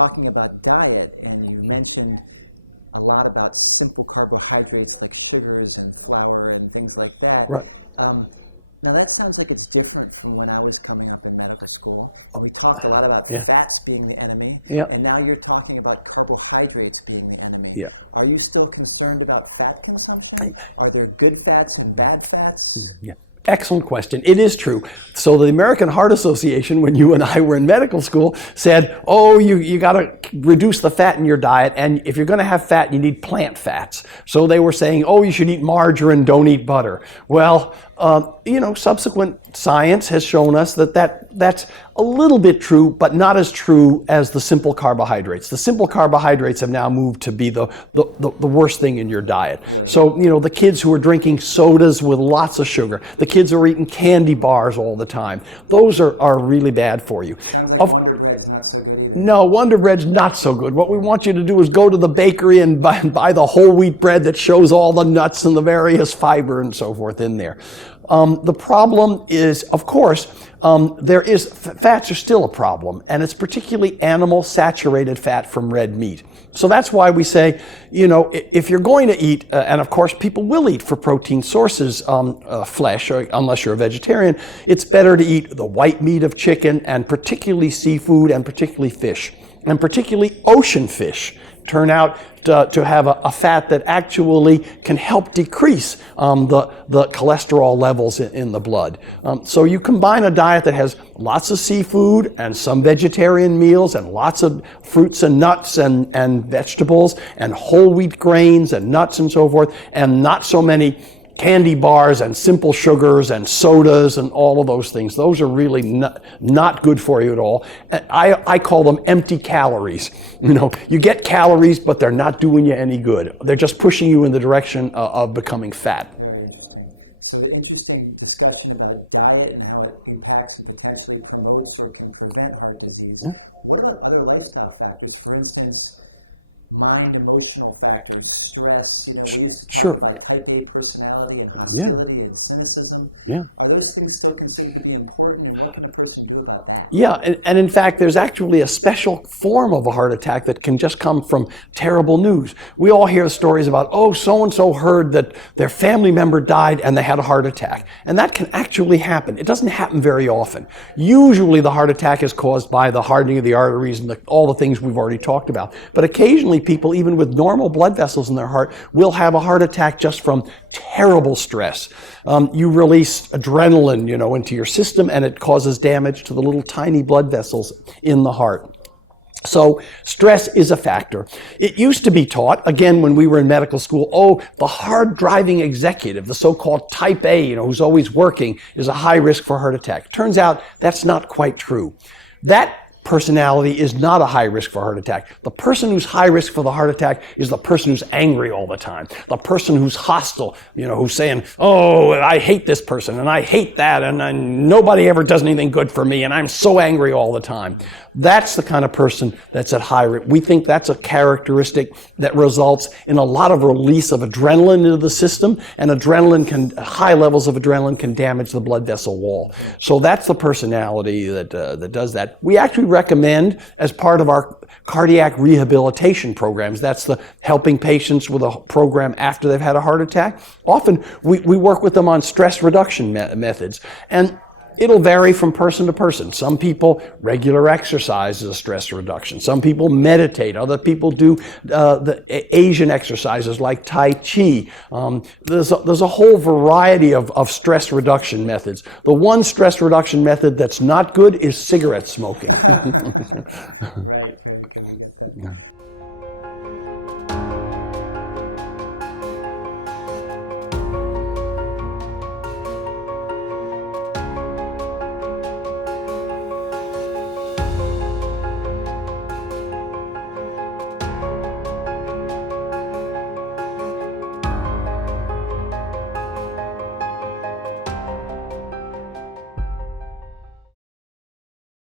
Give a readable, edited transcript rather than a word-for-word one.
talking about diet, and you mentioned a lot about simple carbohydrates like sugars and flour and things like that. Right. Now that sounds like it's different from when I was coming up in medical school. We talked a lot about fats being the enemy, and now you're talking about carbohydrates being the enemy. Yeah. Are you still concerned about fat consumption? Are there good fats and bad fats? Yeah. Excellent question. It is true. So the American Heart Association, when you and I were in medical school, said, oh, you got to reduce the fat in your diet, and if you're going to have fat, you need plant fats. So they were saying, oh, you should eat margarine, don't eat butter. Well, subsequent science has shown us that's a little bit true, but not as true as the simple carbohydrates. The simple carbohydrates have now moved to be the worst thing in your diet. Yeah. So, the kids who are drinking sodas with lots of sugar, the kids who are eating candy bars all the time, those are really bad for you. Sounds like Wonder Bread's not so good either. No, Wonder Bread's not so good. What we want you to do is go to the bakery and buy the whole wheat bread that shows all the nuts and the various fiber and so forth in there. The problem is, of course, fats are still a problem, and it's particularly animal saturated fat from red meat. So that's why we say, if you're going to eat, and of course people will eat for protein sources, flesh, unless you're a vegetarian, it's better to eat the white meat of chicken, and particularly seafood, and particularly fish, and particularly ocean fish turn out to have a fat that actually can help decrease the cholesterol levels in the blood. So you combine a diet that has lots of seafood and some vegetarian meals and lots of fruits and nuts and vegetables and whole wheat grains and nuts and so forth, and not so many candy bars and simple sugars and sodas and all of those things. Those are really not good for you at all. I call them empty calories. You get calories, but they're not doing you any good. They're just pushing you in the direction of becoming fat. Very interesting. So the interesting discussion about diet and how it impacts and potentially promotes or can prevent heart disease. Yeah. What about other lifestyle factors? For instance, mind-emotional factors, stress, we used to talk about type A personality and hostility and cynicism. Yeah. Are those things still considered to be important, and what can a person do about that? Yeah, and in fact, there's actually a special form of a heart attack that can just come from terrible news. We all hear stories about, so-and-so heard that their family member died and they had a heart attack. And that can actually happen. It doesn't happen very often. Usually the heart attack is caused by the hardening of the arteries and all the things we've already talked about. But occasionally people, even with normal blood vessels in their heart, will have a heart attack just from terrible stress. You release adrenaline, into your system, and it causes damage to the little tiny blood vessels in the heart. So stress is a factor. It used to be taught, again, when we were in medical school, the hard-driving executive, the so-called type A, who's always working, is a high risk for a heart attack. Turns out that's not quite true. That personality is not a high risk for a heart attack. The person who's high risk for the heart attack is the person who's angry all the time. The person who's hostile, who's saying, I hate this person and I hate that and nobody ever does anything good for me and I'm so angry all the time. That's the kind of person that's at high risk. We think that's a characteristic that results in a lot of release of adrenaline into the system, and high levels of adrenaline can damage the blood vessel wall. So that's the personality that does that. We actually recommend, as part of our cardiac rehabilitation programs, that's the helping patients with a program after they've had a heart attack. Often we work with them on stress reduction methods, and it'll vary from person to person. Some people, regular exercise is a stress reduction. Some people meditate. Other people do the Asian exercises like Tai Chi. There's a whole variety of stress reduction methods. The one stress reduction method that's not good is cigarette smoking. Right. Yeah.